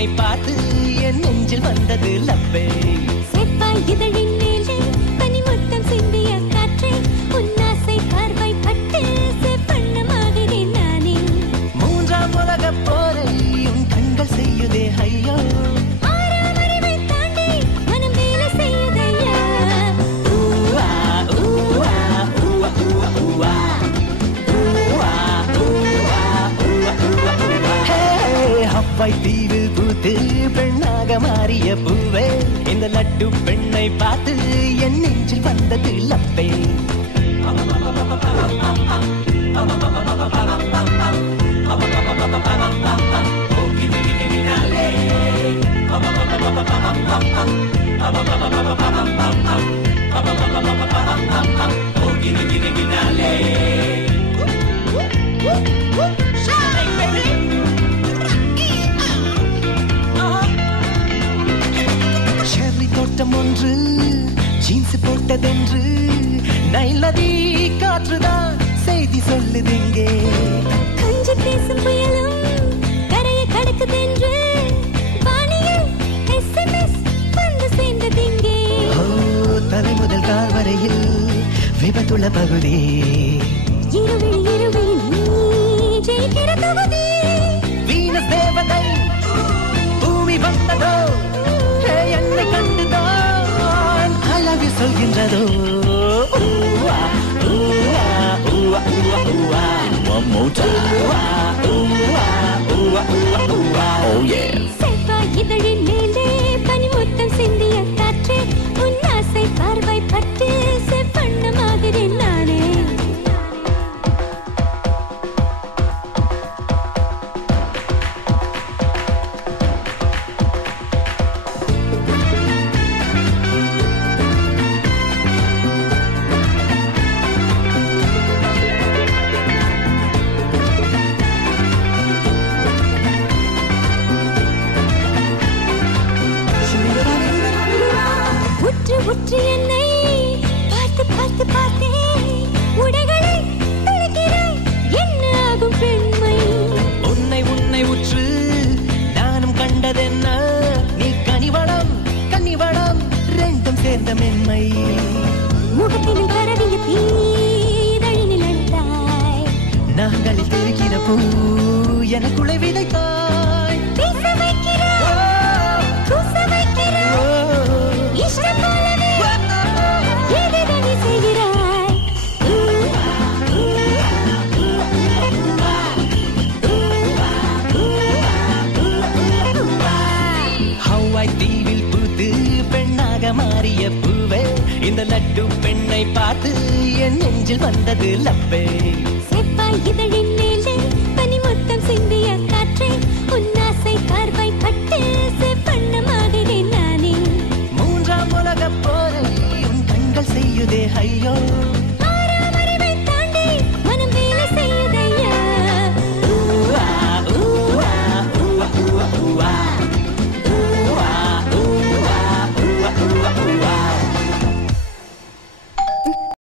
பெண்ணை பார்த்து என் நெஞ்சில் வந்தது லப்பே. செவ்வாய் இதழின் மேலே பனி முத்தம் சிந்திய காற்றே உன்னாசை பார்வை பட்டு செவ்வண்ணமாகிறேன் நானே. மூன்றாம் உலக போரை உன் கண்கள் செய்யுதே ஐயோ. ஆறாம் அறிவை தாண்டி மனம் வேலை செய்யுதையா. ஊவா ஊவா ஊவா ஊவா ஊவா ஊவா ஊவா ஊவா ஊவா ஊவா. ஹே ஹவாய் தீவில் பூத்து பெண்ணாக மாறிய பூவே, இந்த லட்டு பெண்ணை பார்த்து என் நெஞ்சில் வந்தது லப்பே. ஷெர்ரி தோட்டம் ஒன்று ஜீன்ஸ் போட்டதென்று நைல் நதி காற்றுதான் செய்தி சொல்லுதிங்கே. கொஞ்சி பேசும் புயலும் கரையை கடக்குதென்று வானியில் SMS வந்து சேர்ந்ததிங்கே. ஓ தலை முதல் கால் வரையில் விபத்துள்ள பகுதி. இருவிழி நீ ஜெயிக்கிற தொகுதி. வீனஸ் தேவதை பூமி வந்ததோ, என்னை கண்டுதான் I love you சொல்கின்றதோ. Uva Uva Uva Uva Uva. One more time. Uva Uva Uva Uva Uva. Oh yeah. செவ்வாய் இதழின் மேலே பனி முத்தம் சிந்திய காற்றே உன்னாசை பார்வை பட்டு செவ்வண்ணமாகிறேன் நானே. உற்று உற்று என்னை பார்த்து பார்த்து பார்த்தே உடைகளை துளைக்கிறாய் என்ன ஆகும் பெண்மை. உன்னை உன்னை உற்று நானும் கண்டதென்ன, நீ கனிவளம் கன்னிவளம் ரெண்டும் சேர்ந்த மென்மை. முகத்தினில் பரவிய தீதழினில் அழுதாய். நாங்களில் தெரிகிற பூ எனக்குள்ளே விதைத்தாய். பேச வைக்கிறாய், கூச வைக்கிறாய், இஷ்டம் போலவே ஏதேதோ நீ செய்கிறாய். ஊவா, ஊவா, ஊவா, ஊவா, ஊவா, ஊவா. ஹவாய் தீவில் பூத்து பெண்ணாக மாறிய பூவே, இந்த லட்டு பெண்ணை பார்த்து என் நெஞ்சில் வந்தது லப்பே. செவ்வாய் இதழின் மேலே பனி முத்தம் சிந்திய காற்றே உன்னாசை பார்வை பட்டு செவ்வண்ணமாகிறேன் நானே. மூன்றாம் உலக போரை உன் கண்கள் செய்யுதே ஐயோ.